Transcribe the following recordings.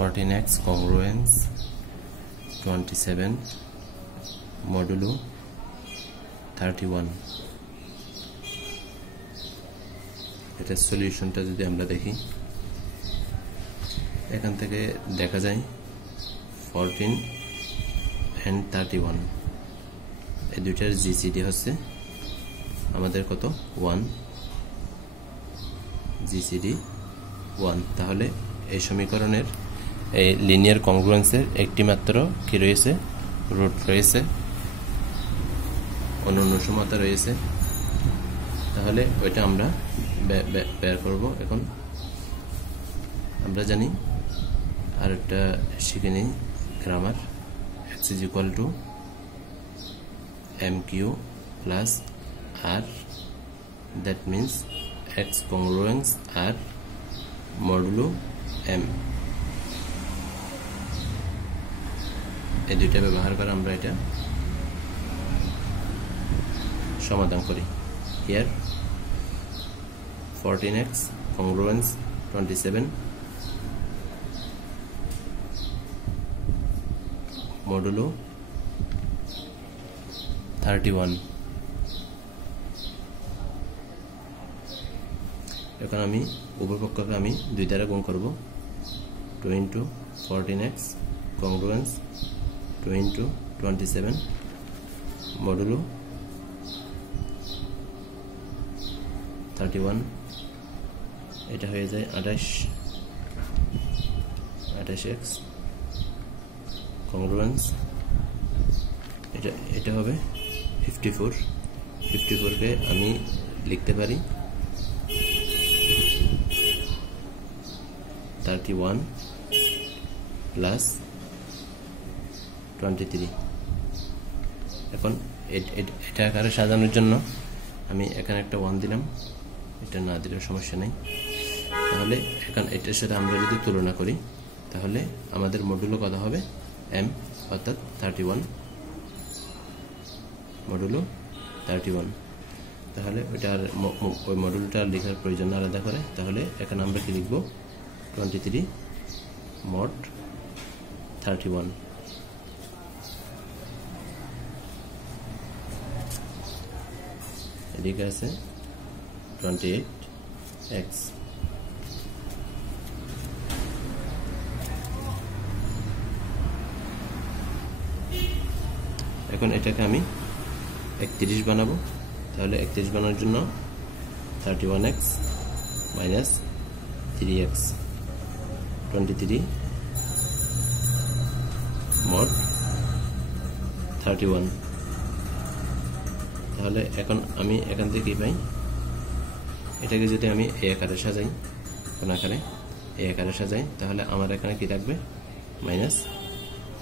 14x congruence 27 modulo 31 এটা সলিউশনটা যদি আমরা দেখি এখান থেকে দেখা যায় 14 and 31 এই দুইটার জিসিডি হচ্ছে আমাদের কত 1 জিসিডি 1 তাহলে এই সমীকরণের এই লিনিয়ার কংগ্রুয়েন্সের একটি মাত্র কি রয়েছে রুট রয়েছে অনন্য সমতা রয়েছে তাহলে ওইটা আমরা বের করব এখন আমরা জানি আর একটা শিখে নেই grammar x is equal to mq plus r that means x congruence r modulo m এই দুইটা ব্যবহার করে আমরা এটা সমাধান করি here 14x congruence 27 modulo 31 এখন আমি উভয় পক্ষকে আমি 2 দ্বারা গুণ করব 2 into 14x congruence 2 into 27 modulo 31 এটা হয়ে যায় 28x congruence এটা হবে 54 কে আমি লিখতে পারি 31 plus 23 এখন এটা আকারে সাজানোর জন্য আমি এখানে একটা 1 দিলাম এটা না দিলে সমস্যা নেই তাহলে এখন এটার সাথে আমরা যদি তুলনা করি তাহলে আমাদের মডুলো কত হবে m অর্থাৎ 31 মডুলো 31 তাহলে ওইটার ওই মডুলটা লেখার প্রয়োজন আলাদা করে তাহলে এখানে আমরা কি লিখব 23 mod 31 এদিকে আছে 28x এখন এটাকে আমি 31 বানাবো তাহলে 31 বানানোর জন্য 31x minus 3x 23 mod 31 তাহলে এখন আমি এখান থেকে কি পাই এটাকে যদি আমি a আকারে সাজাই কোন আকারে a আকারে সাজাই তাহলে আমার এখানে কি থাকবে minus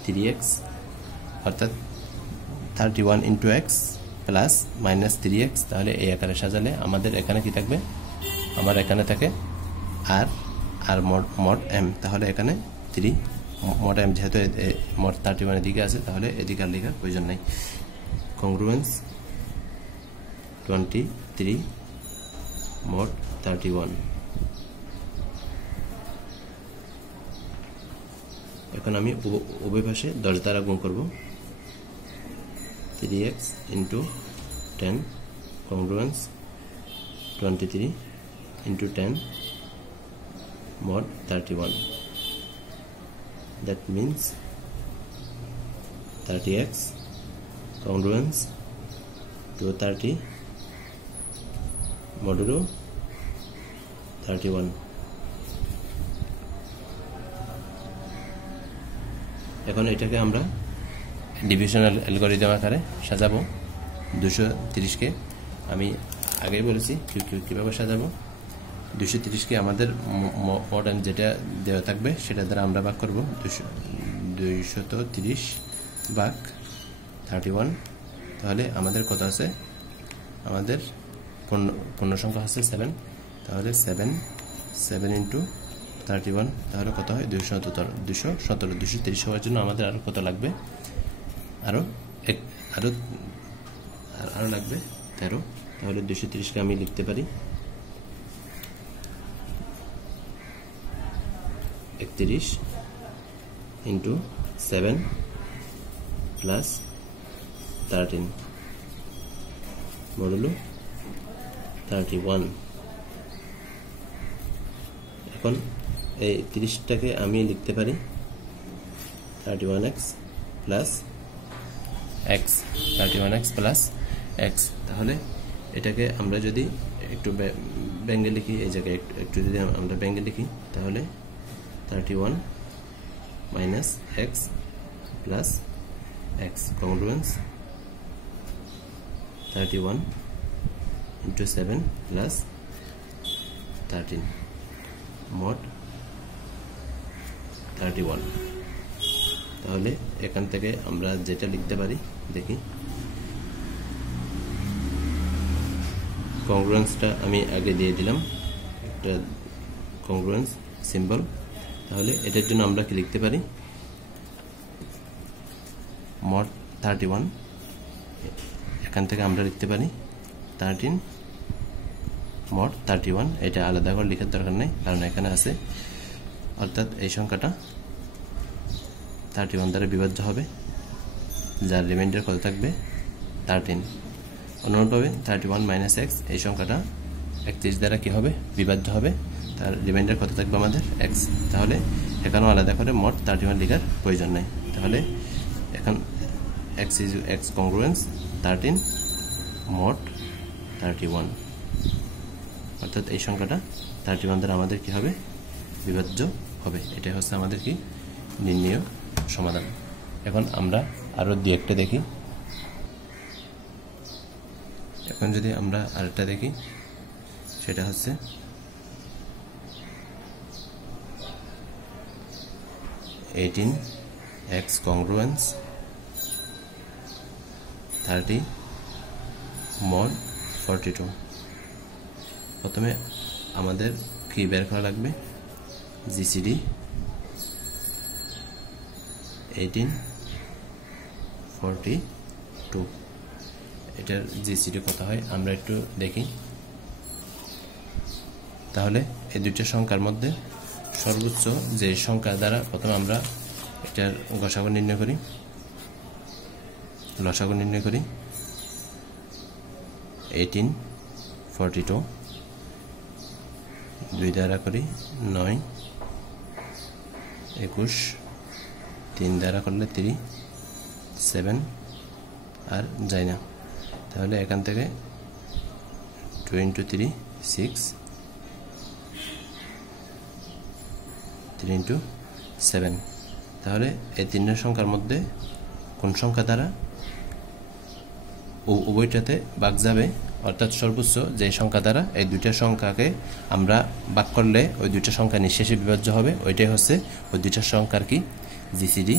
3x অর্থাৎ 31 into x plus minus 3x তাহলে a আকারে সাজালে আমাদের এখানে কি থাকবে আমার এখানে থাকে r mod m তাহলে এখানে 3 mod m যেহেতু mod 31 এর দিকে আছে তাহলে এদিকে আর লেখার প্রয়োজন নাই congruence 23 mod 31 এখন আমি উভয় পাশে 10 দ্বারা গুণ করব 3x into 10 congruence 23 into 10 mod 31 that means 30x congruence 230 modulo 31 এখন এটাকে আমরা ডিভিশনাল অ্যালগরিদম আকারে সাজাবো 230 কে আমি আগেই বলেছি কিভাবে সাজাবো 230 কে আমাদের মডার্ন যেটা দেওয়া থাকবে সেটা দ্বারা আমরা ভাগ করব 230 ভাগ 31 তাহলে আমাদের কত আছে আমাদের পূর্ণ সংখ্যা আছে 7 তাহলে 7 into 31 তাহলে কত হয় 217 হওয়ার জন্য আমাদের আরো কত লাগবে আরো লাগবে 13 তাহলে 230 কে আমি লিখতে পারি 31 ইন্টু 7 প্লাস 13 মডুলো 31। এখন এই 30টাকে আমি লিখতে পারি 31x plus x, 31x plus x। তাহলে এটাকে আমরা যদি একটু ব্যঙ্গে লিখি, এই জায়গায় একটু যদি আমরা ব্যঙ্গে লিখি, তাহলে 31 minus x plus x কংগ্রুয়েন্স 31 into 7 plus 13 মোট 31। তাহলে এখান থেকে আমরা যেটা লিখতে পারি দেখি, কংগ্রুয়েন্সটা আমি আগে দিয়ে দিলাম, একটা কংগ্রুয়েন্স সিম্বল। তাহলে এটার জন্য আমরা কি লিখতে পারি, মোট 31, এখান থেকে আমরা লিখতে পারি 13 মোট 31। এটা আলাদা করে লেখার দরকার নেই, কারণ এখানে আছে, অর্থাৎ এই সংখ্যাটা 31 দ্বারা বিভাজ্য হবে, যার রিমাইন্ডার কত থাকবে 13। অনুরূপভাবে 31 মাইনাস x, এই সংখ্যাটা 31 দ্বারা কি হবে বিভাজ্য হবে, তার রিমাইন্ডার কত থাকবে আমাদের x। তাহলে এখানেও আলাদা করে মোট 31 লেখার প্রয়োজন নেই। তাহলে এখন x ইজ x কংগ্রুয়েন্স 13 মোট 31, অর্থাৎ এই সংখ্যাটা 31 দ্বারা আমাদের কি হবে বিভাজ্য হবে। এটাই হচ্ছে আমাদের কি নির্ণেয় সমাধান। এখন আমরা আরো দুই একটা দেখি। এখন যদি আমরা আরেকটা দেখি, সেটা হচ্ছে x congruence 30 mod 42। প্রথমে আমাদের কি বের করা লাগবে, জিসিডি 1842। এটার জিসিডি কত হয় আমরা একটু দেখি। তাহলে এই দুইটা সংখ্যার মধ্যে সর্বোচ্চ যে সংখ্যা দ্বারা প্রথমে আমরা এটার গসাগু নির্ণয় করি, লসাগু নির্ণয় করি। 1842 2 দ্বারা করি 9, 21, 3 দ্বারা করলে 3, 7 আর যায় না। তাহলে এখান থেকে 2 into 3 6, 3 into 7। তাহলে এই তিনটা সংখ্যার মধ্যে কোন সংখ্যা দ্বারা উভয়টাতে ভাগ যাবে, অর্থাৎ সর্বোচ্চ যে সংখ্যা দ্বারা এই দুইটা সংখ্যাকে আমরা ভাগ করলে ওই দুইটা সংখ্যা নিঃশেষে বিভাজ্য হবে, ওইটাই হচ্ছে ওই দুইটা সংখ্যার কি জিসিডি।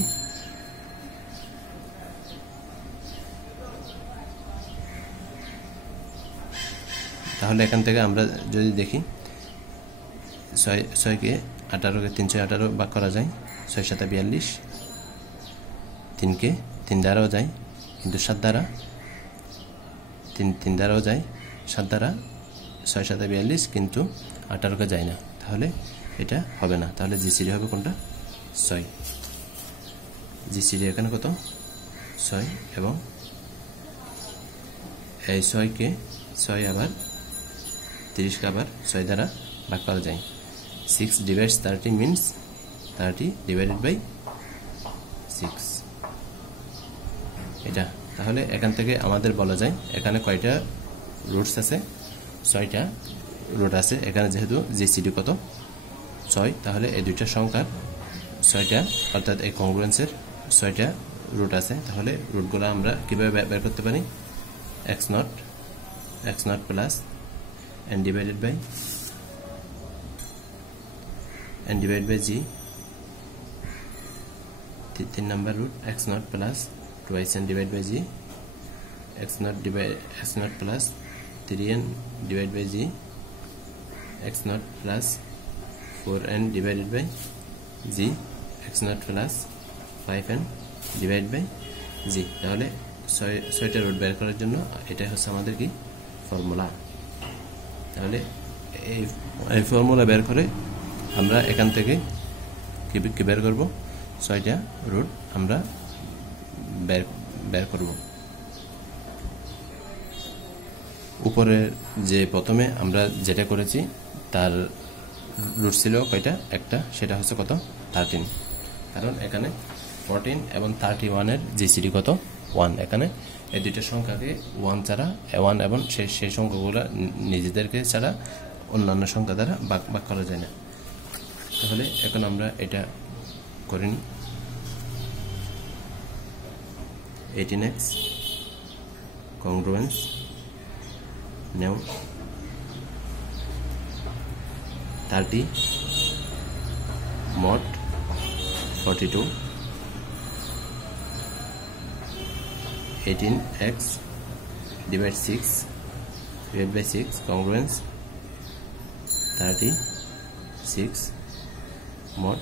তাহলে এখান থেকে আমরা যদি দেখি 6কে 18কে 318 ভাগ করা যায়, 6 7 42, 3কে 3 দ্বারাও যায়, কিন্তু 7 দ্বারা 3 দ্বারাও যায়, 7 দ্বারা 6 7 42, কিন্তু 18কে যায় না। তাহলে এটা হবে না। তাহলে জিসিডি হবে কোনটা 6। জিসিডি এখানে কত 6, এবং এই 6কে 6 আবার 30কে আবার 6 দ্বারা ভাগ করা যায়। 6 divides 30 means 30 divided by 6 এটা। তাহলে এখান থেকে আমাদের বলা যায় এখানে কয়টা রুটস আছে, 6টা রুট আছে এখানে, যেহেতু জিসিডি কত 6। তাহলে এই দুইটা সংখ্যার 6টা, অর্থাৎ এই কংগ্রুয়েন্সের 6টা রুট আছে। তাহলে রুটগুলো আমরা কিভাবে বের করতে পারি, x naught plus n divided by g, 3 number root x naught plus twice n divided by g, x naught plus 3n divided by g, x naught plus 4n divided by g, x naught plus 5n divided by g। তাহলে 6টা root বের করার জন্য এটাই হচ্ছে আমাদের কি formula. তাহলে এই ফর্মুলা বের করে আমরা এখান থেকে কি বের করব, 6টা রুট আমরা বের করব। উপরের যে প্রথমে আমরা যেটা করেছি তার রুট ছিল কয়টা, একটা, সেটা হচ্ছে কত 13, কারণ এখানে 14 এবং 31 এর জিসিডি কত 1। এখানে এই দুইটা সংখ্যাকে 1 ছাড়া 1 এবং সেই সংখ্যাগুলো নিজেদেরকে ছাড়া অন্যান্য সংখ্যা দ্বারা ভাগ করা যায় না। তাহলে এখন আমরা এটা করে নিই। 18x congruence now 30 mod 42 18x divided 6 divided by 6 congruence 36 mod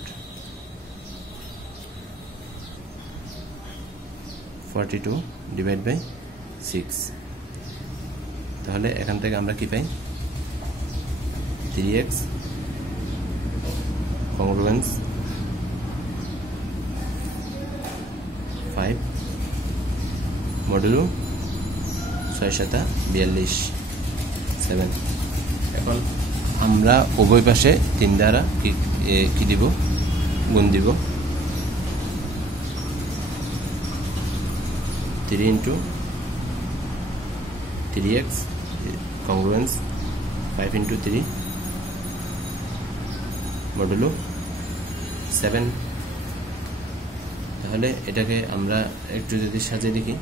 42 divided by 6। তাহলে এখান থেকে আমরা কি পাই 3x congruence 5 মডুলো 6 7। এখন আমরা উভয় পাশে 3 দ্বারা কি দিব, গুণ দিব। 3 into 3x congruence 5 into 3 modulo 7। তাহলে এটাকে আমরা একটু যদি সাজিয়ে লিখি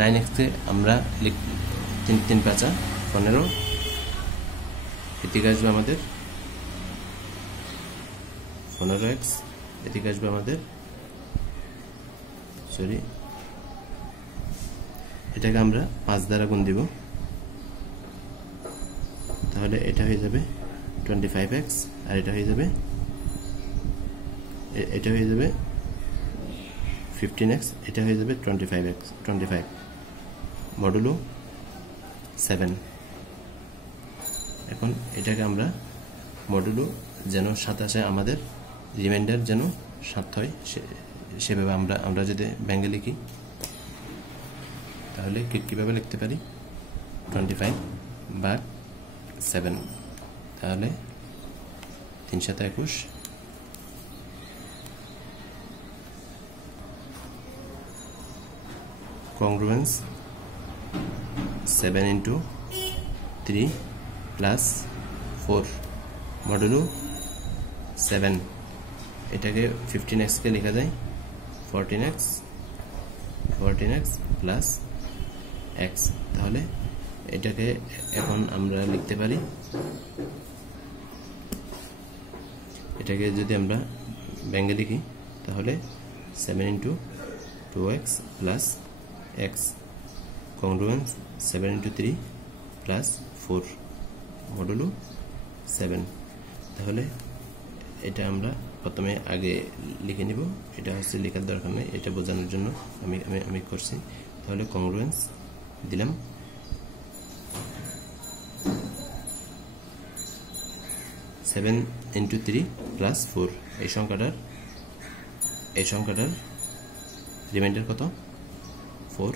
9x কে আমরা 3 5 15, এদিকে আসবে আমাদের 15x, এদিকে আসবে আমাদের এটাকে আমরা 5 দ্বারা গুণ দিব। তাহলে এটা হয়ে যাবে 25x আর এটা হয়ে যাবে 15x, এটা হয়ে যাবে 25 মডুলো 7। এখন এটাকে আমরা মডুলো যেন 7 আসে, আমাদের রিমাইন্ডার যেন 7 হয়, সেভাবে আমরা যদি ব্যাঙ্গে লিখি তাহলে কিভাবে লিখতে পারি 25/7। তাহলে 3 7 21 congruence 7 into 3 plus 4 মডুলো 7। এটাকে 15x কে লেখা যায় 14x plus x। তাহলে এটাকে এখন আমরা লিখতে পারি, এটাকে যদি আমরা ব্যাঙ্গে লিখি তাহলে 7 into 2x plus x congruence 7 into 3 plus 4 modulo 7। তাহলে এটা আমরা প্রথমে আগে লিখে নিব, এটা হচ্ছে লেখার দরকার নেই, এটা বোঝানোর জন্য আমি করছি। তাহলে congruence দিলাম 7 into 3 plus 4, এই সংখ্যাটার রিমাইন্ডার কত 4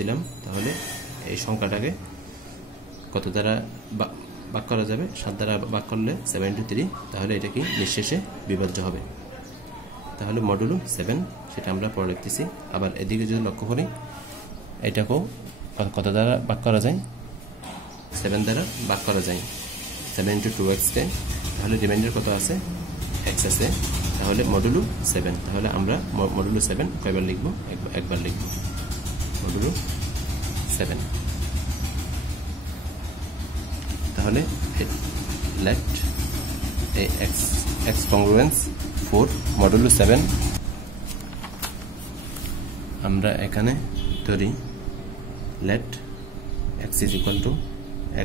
দিলাম। তাহলে এই সংখ্যাটাকে কত দ্বারা ভাগ করা যাবে, 7 দ্বারা ভাগ করলে 7 into 3, তাহলে এটা কি নিঃশেষে বিভাজ্য হবে। তাহলে মডুলো 7 সেটা আমরা পরে লিখতেছি। আবার এদিকে যদি লক্ষ্য করি এটাকেও কত দ্বারা ভাগ করা যায়, 7 দ্বারা ভাগ করা যায় 7 into 2x কে। তাহলে রিমাইন্ডার কত আছে, x আছে, তাহলে মডুলো 7। তাহলে আমরা মডুলো 7 কয়বার লিখব, একবার লিখব মডুলো 7। তাহলে লেট x congruence 4 মডুলো 7 আমরা এখানে ধরি late x is equal to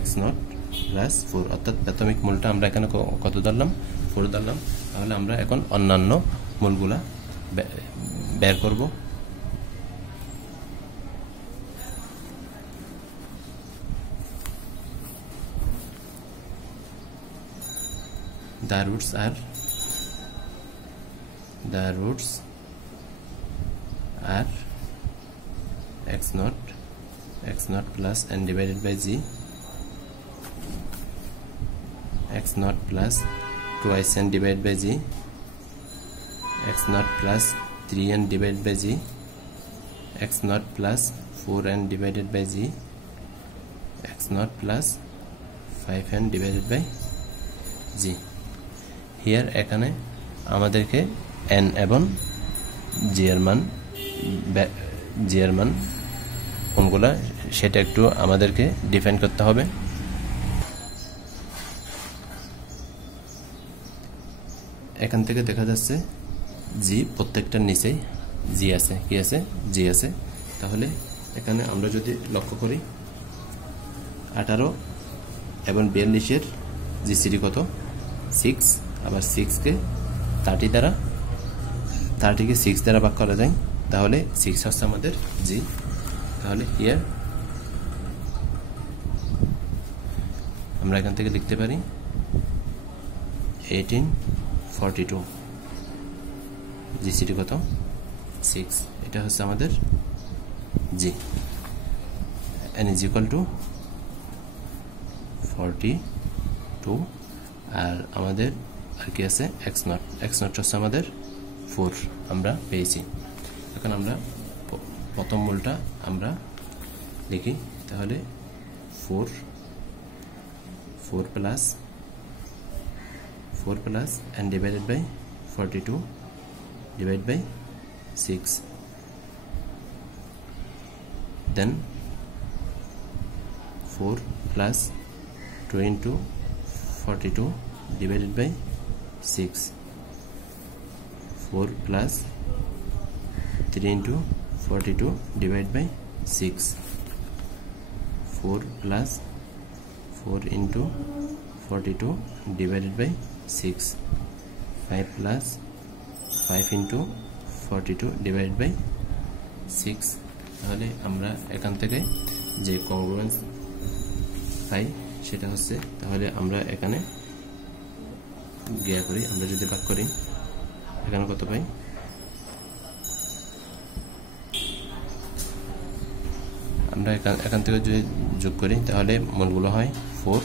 x naught plus 4, অর্থাৎ প্রাথমিক মূলটা আমরা এখানে কত ধরলাম 4 ধরলাম। তাহলে আমরা এখন অন্যান্য মূলগুলা বের করব। The roots are the roots are x naught plus n divided by g, x naught plus twice n divided by g, x naught plus 3n divided by g, x naught plus 4n divided by g, x naught plus 5n divided by g. Here এখানে আমাদেরকে n এবং g এর মান কোনগুলা সেটা একটু আমাদেরকে define করতে হবে। এখান থেকে দেখা যাচ্ছে g প্রত্যেকটার নিচেই g আছে, কি আছে? g আছে। তাহলে এখানে আমরা যদি লক্ষ্য করি 18 এবং 42 এর জিসিডি কত? 6। আবার 6 কে 30 দ্বারা 30 কে 6 দ্বারা ভাগ করা যায়, তাহলে 6 হচ্ছে আমাদের জি। তাহলে হিয়ার আমরা এখান থেকে লিখতে পারি 1842, জিসিডি কত? 6। এটা হচ্ছে আমাদের জি। n is equal to 42 আর আমাদের আর কি আছে? x naught হচ্ছে আমাদের 4 আমরা পেয়েছি। এখন আমরা প্রথম মূলটা আমরা লিখি, তাহলে 4 plus n divided by 42 divided by 6, then 4 plus 2 into 42 divided by 6, 4 plus 3 into 42 divided by 6, 4 plus 4 into 42 divided by 6, 5 plus 5 into 42 divided by 6। তাহলে আমরা এখান থেকে যে কংগ্রুয়েন্স পাই সেটা হচ্ছে, তাহলে আমরা এখানে গিয়া করি, আমরা যদি ভাগ করি এখানে কত পাই? আমরা এখান থেকে যদি যোগ করি তাহলে মূলগুলো হয় 4,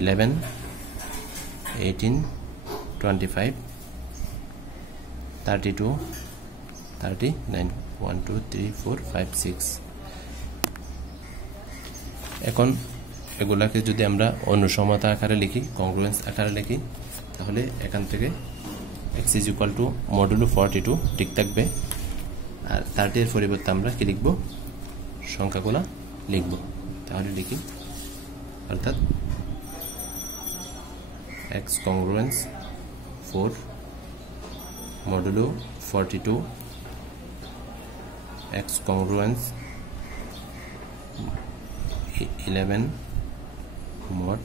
11, 18, 25, 32, 39, 1 2 3 4 5 6। এখন এগুলাকে যদি আমরা অনুসমতা আকারে লিখি, কংগ্রুয়েন্স আকারে লিখি, তাহলে এখান থেকে x is equal to modulo 42 ঠিক থাকবে, আর 30 এর পরিবর্তে আমরা কি লিখব? সংখ্যাগুলা লিখব। তাহলে লিখি, অর্থাৎ x congruence 4 modulo 42, x congruence 11 mod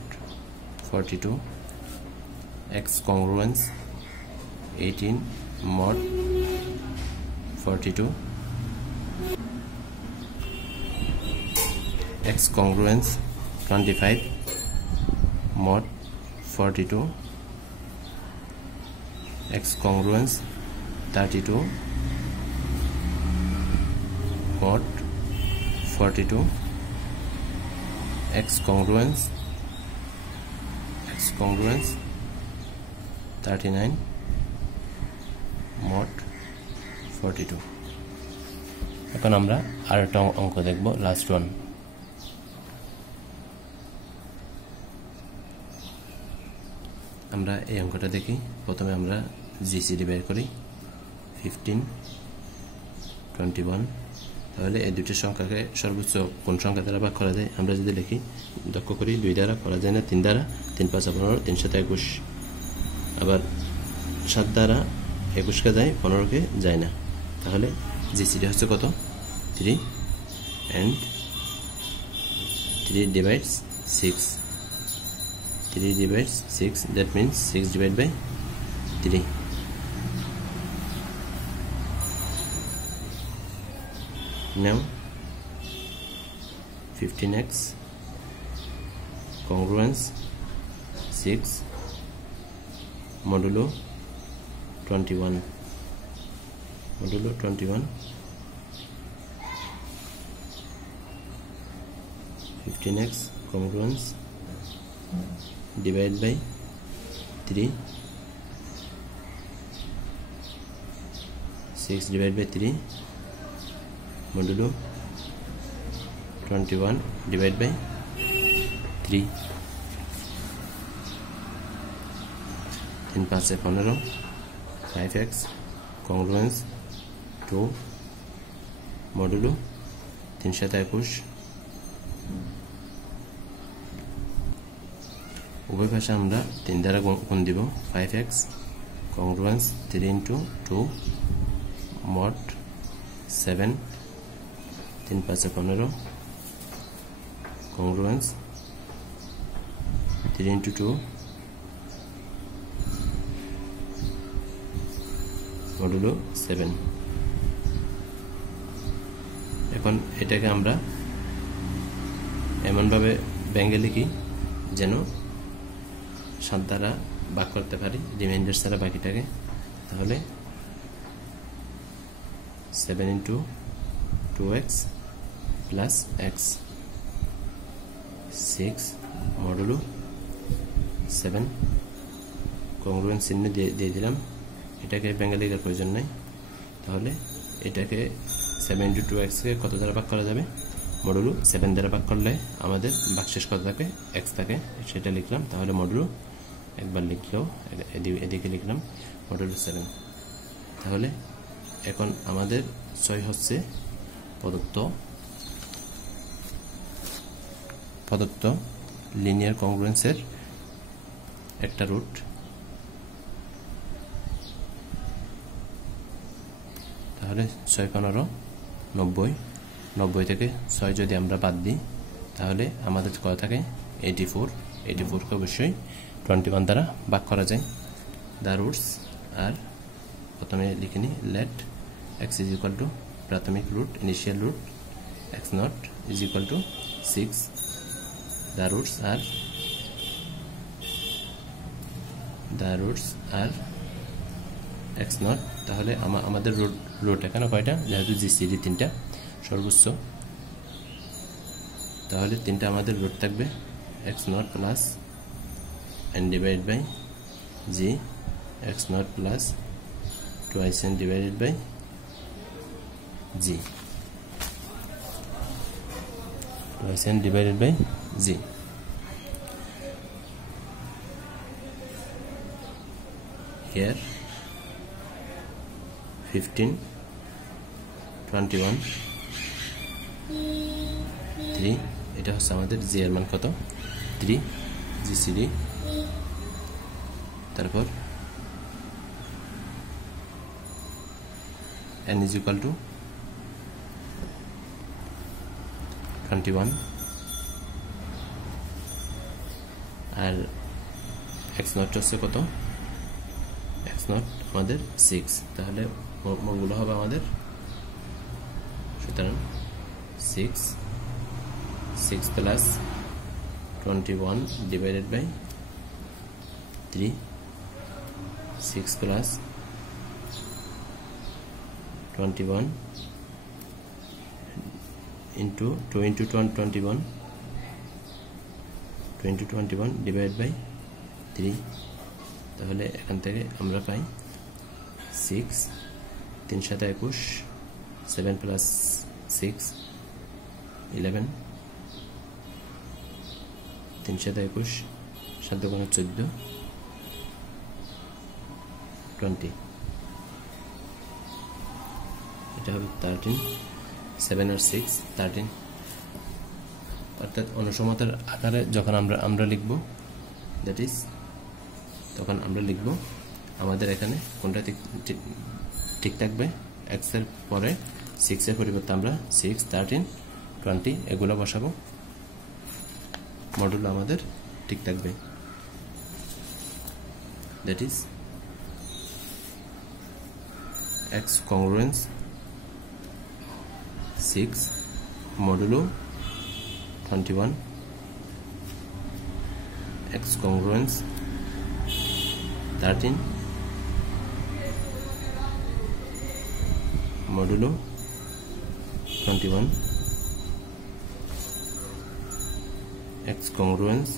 42, x congruence 18 mod 42, x congruence 25 mod 42, x congruence 32 mod 42, x congruence 39 mod 42। এখন আমরা আরেকটা অঙ্ক দেখব, লাস্ট ওয়ান। আমরা এই অঙ্কটা দেখি। প্রথমে আমরা জিসিডি বের করি 15, 21। তাহলে এই দুটি সংখ্যাকে সর্বোচ্চ কোন সংখ্যা দ্বারা ভাগ করা যায়? আমরা যদি লিখি, লক্ষ্য করি 2 দ্বারা করা যায় না, 3 দ্বারা, 3 5 15, 3 7 21, আবার 7 দ্বারা 21 কে যায়, 15 কে যায় না। তাহলে জিসিডি হচ্ছে কত? 3 and 3 divides 6, 3 divides 6, that means 6 divided by 3. Now 15x congruence 6 modulo 21, modulo 21 15x congruence divided by 3 6 divided by 3 modulo 21 divided by 3 3 5 15 5x congruence 2 modulo 3 7 21 উভয় পাশে আমরা 3 দ্বারা গুণ দিব 5x congruence 3 into 2 mod 7 3 5 15 congruence 3 into 2 modulo 7 এখন এটাকে আমরা এমন ভাবে ভেঙে লিখি যেন 7 দ্বারা ভাগ করতে পারি রিমাইন্ডার ছাড়া বাকিটাকে তাহলে 7 into 2x plus x 6 modulo 7 congruence চিহ্ন দিয়ে দিলাম এটাকে ভেঙে লেখার প্রয়োজন নাই তাহলে এটাকে 7 into 2x কে কত দ্বারা ভাগ করা যাবে মডুলো 7 দ্বারা ভাগ করলে আমাদের ভাগশেষ কত থাকে x থাকে সেটা লিখলাম তাহলে মডুলো একবার লিখলেও এদিকে লিখলাম মডুলো 7 তাহলে এখন আমাদের 6 হচ্ছে প্রদত্ত লিনিয়ার কংগ্রুয়েন্সের একটা রুট তাহলে 6 15 90 থেকে 6 যদি আমরা বাদ দিই তাহলে আমাদের কত থাকে 84 কে অবশ্যই 21 দ্বারা ভাগ করা যায় দা রুটস আর প্রথমে লিখে নি let x is equal to প্রাথমিক root initial root x naught is equal to 6 the roots are x naught তাহলে আমাদের রুট এখানে কয়টা যেহেতু জিসিডি 3টা সর্বোচ্চ তাহলে 3টা আমাদের রুট থাকবে x naught plus n divided by g x naught plus twice n divided by g twice n divided by g here 15 21 3 এটা হচ্ছে আমাদের জি এর মান কত 3 জিসিডি তারপর n is equal to 21 R x naught হচ্ছে কত x naught আমাদের 6 তাহলে মূলগুলো হবে আমাদের সুতরাং 6 plus 21 divided by 3 6 plus 21 into 2 into 21 divided by 3 তাহলে এখান থেকে আমরা পাই 6 3 7 21 7 plus 6 11 3 7 21 7 গুণ 14 20 এটা হবে 13 7 আর 6 13 অর্থাৎ অনুসমতার আকারে যখন আমরা লিখব দ্যাট ইজ তখন আমরা লিখব আমাদের এখানে কোনটা ঠিক থাকবে x এর পরে 6 এর পরিবর্তে আমরা 6 13 20 এগুলো বসাবো মডুলো আমাদের ঠিক থাকবে that is x congruence 6 modulo 21 x congruence 13 modulo 21 x congruence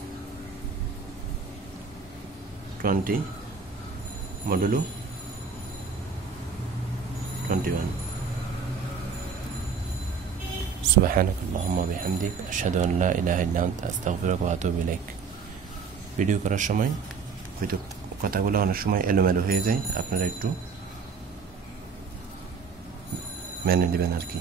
20 modulo 21 سبحانك اللهم وبحمدك أشهد أن لا إله إلا أنت أستغفرك وأتوب إليك video করার সময় হয়তো কথাগুলো অনেক সময় এলোমেলো হয়ে যায় আপনারা একটু মেনে নেবেন আর কি